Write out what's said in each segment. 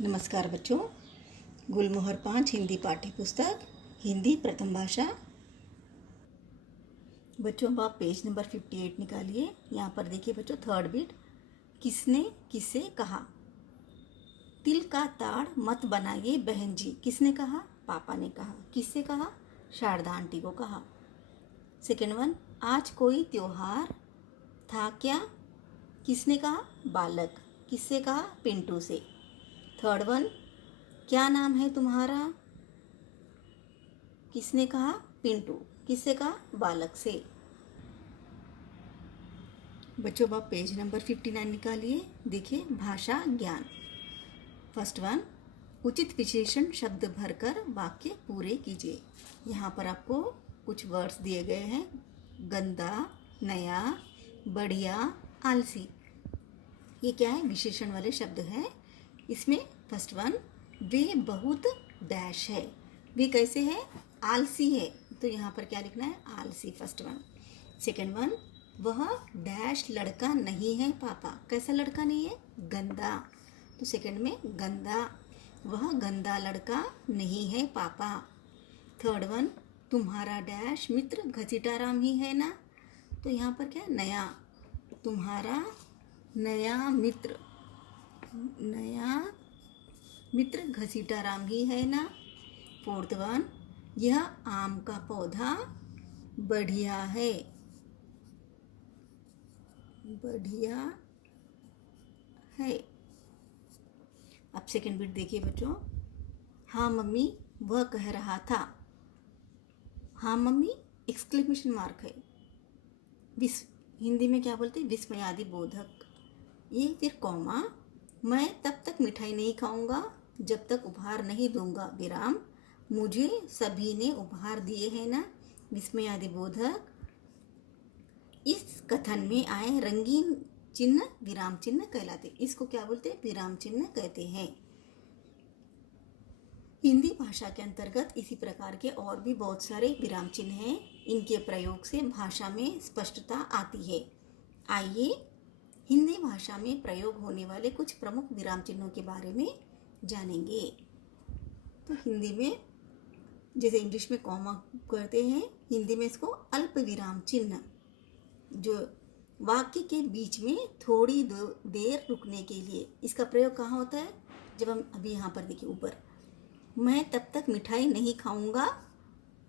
नमस्कार बच्चों। गुलमोहर 5 हिंदी पाठ्य पुस्तक हिंदी प्रथम भाषा। बच्चों अब आप पेज नंबर 58 निकालिए। यहाँ पर देखिए बच्चों, थर्ड बिट, किसने किसे कहा। तिल का ताड़ मत बनाइए बहन जी। किसने कहा? पापा ने कहा। किससे कहा? शारदा आंटी को कहा। सेकेंड वन, आज कोई त्योहार था क्या? किसने कहा? बालक। किससे कहा? पिंटू से। थर्ड वन, क्या नाम है तुम्हारा? किसने कहा? पिंटू। किससे कहा? बालक से। बच्चों अब पेज नंबर 59 निकालिए। देखिए भाषा ज्ञान। फर्स्ट वन, उचित विशेषण शब्द भरकर वाक्य पूरे कीजिए। यहाँ पर आपको कुछ वर्ड्स दिए गए हैं। गंदा, नया, बढ़िया, आलसी। ये क्या है? विशेषण वाले शब्द हैं। इसमें फर्स्ट वन, वे बहुत डैश है। वे कैसे है? आलसी है। तो यहाँ पर क्या लिखना है? आलसी, फर्स्ट वन। सेकेंड वन, वह डैश लड़का नहीं है पापा। कैसा लड़का नहीं है? गंदा। तो सेकेंड में गंदा, वह गंदा लड़का नहीं है पापा। थर्ड वन, तुम्हारा डैश मित्र घसीटाराम ही है ना। तो यहाँ पर क्या? नया, तुम्हारा नया मित्र, नया मित्र घसीटाराम ही है ना। फोर्थ वन, यह आम का पौधा बढ़िया है, बढ़िया है। अब सेकेंड बिट देखिए बच्चों। हाँ मम्मी, वह कह रहा था। हाँ मम्मी एक्सक्लेमेशन मार्क है। हिंदी में क्या बोलते हैं? विस्मयादि बोधक। ये फिर कॉमा, मैं तब तक मिठाई नहीं खाऊंगा जब तक उपहार नहीं दूंगा, विराम, मुझे सभी ने उपहार दिए हैं ना, विस्मयादि बोधक। इस कथन में आए रंगीन चिन्ह विराम चिन्ह कहलाते। इसको क्या बोलते हैं? विराम चिन्ह कहते हैं। हिंदी भाषा के अंतर्गत इसी प्रकार के और भी बहुत सारे विराम चिन्ह हैं। इनके प्रयोग से भाषा में स्पष्टता आती है। आइए हिंदी भाषा में प्रयोग होने वाले कुछ प्रमुख विराम चिन्हों के बारे में जानेंगे। तो हिंदी में जैसे इंग्लिश में कॉमा कहते हैं, हिंदी में इसको अल्प विराम चिन्ह, जो वाक्य के बीच में थोड़ी देर रुकने के लिए। इसका प्रयोग कहाँ होता है? जब हम अभी यहाँ पर देखिए ऊपर, मैं तब तक मिठाई नहीं खाऊंगा,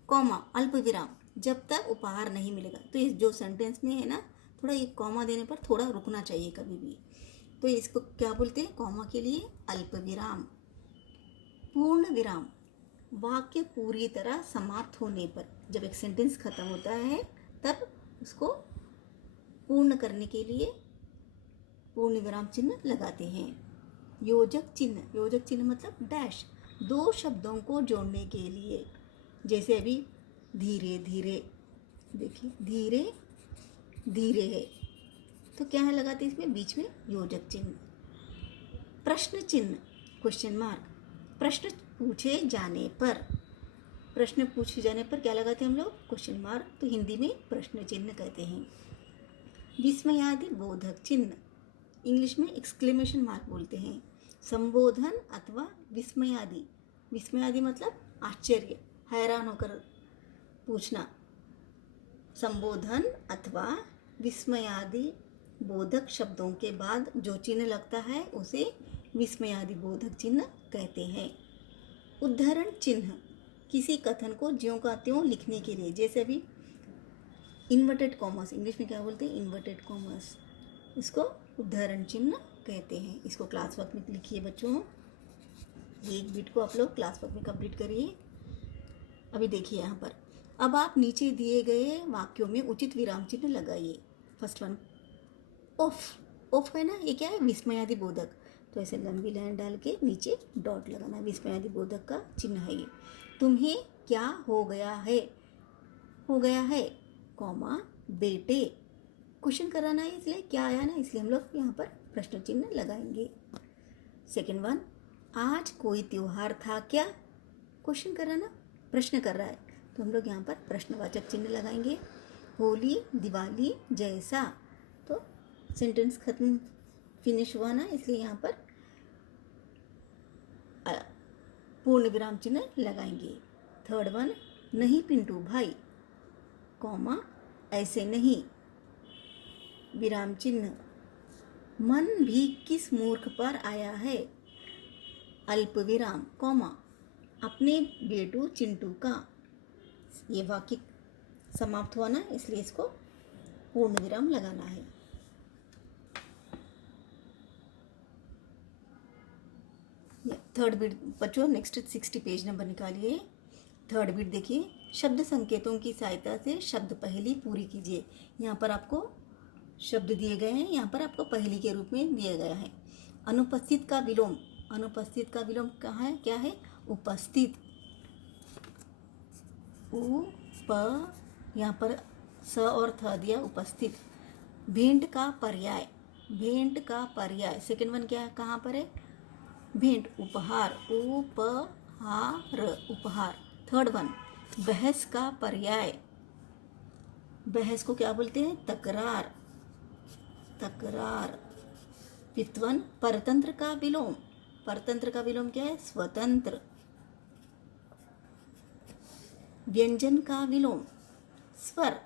कॉमा अल्प विराम, जब तक उपहार नहीं मिलेगा। तो इस जो सेंटेंस में है ना, थोड़ा ये कॉमा देने पर थोड़ा रुकना चाहिए कभी भी। तो इसको क्या बोलते हैं? कॉमा के लिए अल्प विराम। पूर्ण विराम, वाक्य पूरी तरह समाप्त होने पर, जब एक सेंटेंस खत्म होता है तब उसको पूर्ण करने के लिए पूर्ण विराम चिन्ह लगाते हैं। योजक चिन्ह, योजक चिन्ह मतलब डैश, दो शब्दों को जोड़ने के लिए। जैसे अभी धीरे धीरे, देखिए धीरे धीरे है, तो क्या है लगाते इसमें बीच में? योजक चिन्ह। प्रश्न चिन्ह, क्वेश्चन मार्क, प्रश्न पूछे जाने पर, प्रश्न पूछे जाने पर क्या लगाते हैं हम लोग? Question mark. तो हिंदी में प्रश्न चिन्ह कहते हैं। विस्मयादि बोधक चिन्ह, इंग्लिश में एक्सक्लेमेशन मार्क बोलते हैं। संबोधन अथवा विस्मयादि, विस्मयादि मतलब आश्चर्य, हैरान होकर पूछना। संबोधन अथवा विस्मयादि बोधक शब्दों के बाद जो चिन्ह लगता है उसे विस्मयादि बोधक चिन्ह कहते हैं। उद्धरण चिन्ह, किसी कथन को ज्यों का त्यों लिखने के लिए। जैसे अभी इन्वर्टेड कॉमर्स, इंग्लिश में क्या बोलते हैं? Inverted commas. इसको उद्धरण चिन्ह कहते हैं। इसको क्लास वर्क में लिखिए बच्चों। एक बिट को आप लोग क्लास वर्क में कंप्लीट करिए। अभी देखिए यहाँ पर, अब आप नीचे दिए गए वाक्यों में उचित विराम चिन्ह लगाइए। फर्स्ट वन, ऑफ, ऑफ है ना, ये क्या है? विस्मयादि बोधक। तो ऐसे लंबी लाइन डाल के नीचे डॉट लगाना, विस्मयादि बोधक का चिन्ह है ये। तुम्हें क्या हो गया है? हो गया है, कॉमा बेटे, क्वेश्चन कराना है इसलिए क्या आया ना, इसलिए हम लोग यहाँ पर प्रश्न चिन्ह लगाएंगे। सेकेंड वन, आज कोई त्योहार था क्या? क्वेश्चन कराना, प्रश्न कर रहा है, तो हम लोग यहाँ पर प्रश्नवाचक चिन्ह लगाएंगे। होली दिवाली जैसा, तो सेंटेंस खत्म फिनिश हुआ ना, इसलिए यहाँ पर पूर्ण विराम चिन्ह लगाएंगे। थर्ड वन, नहीं पिंटू भाई, कॉमा, ऐसे नहीं, विराम चिन्ह, मन भी किस मूर्ख पर आया है, अल्प विराम, कॉमा, अपने बेटू चिंटू का। ये वाक्य समाप्त हुआ ना, इसलिए इसको पूर्ण विराम लगाना है। थर्ड बीट बच्चों, नेक्स्ट 60 पेज नंबर निकालिए। थर्ड बीट देखिए, शब्द संकेतों की सहायता से शब्द पहेली पूरी कीजिए। यहाँ पर आपको शब्द दिए गए हैं, यहाँ पर आपको पहेली के रूप में दिया गया है। अनुपस्थित का विलोम, अनुपस्थित का विलोम कहाँ है, क्या है, उपस्थित, यहाँ पर स और थ दिया, उपस्थित। भेंट का पर्याय, भेंट का पर्याय, सेकंड वन क्या है, कहाँ पर है, भेंट, उपहार, उपहार, उपहार। थर्ड वन, बहस का पर्याय, बहस को क्या बोलते हैं, तकरार, तकरार। फिफ्थ वन, परतंत्र का विलोम, परतंत्र का विलोम क्या है, स्वतंत्र। व्यंजन का विलोम, स्वर।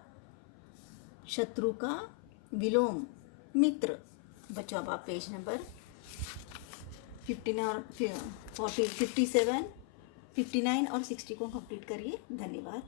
शत्रु का विलोम, मित्र। बच्चों अब आप पेज नंबर 57, 59 और 60 को कंप्लीट करिए। धन्यवाद।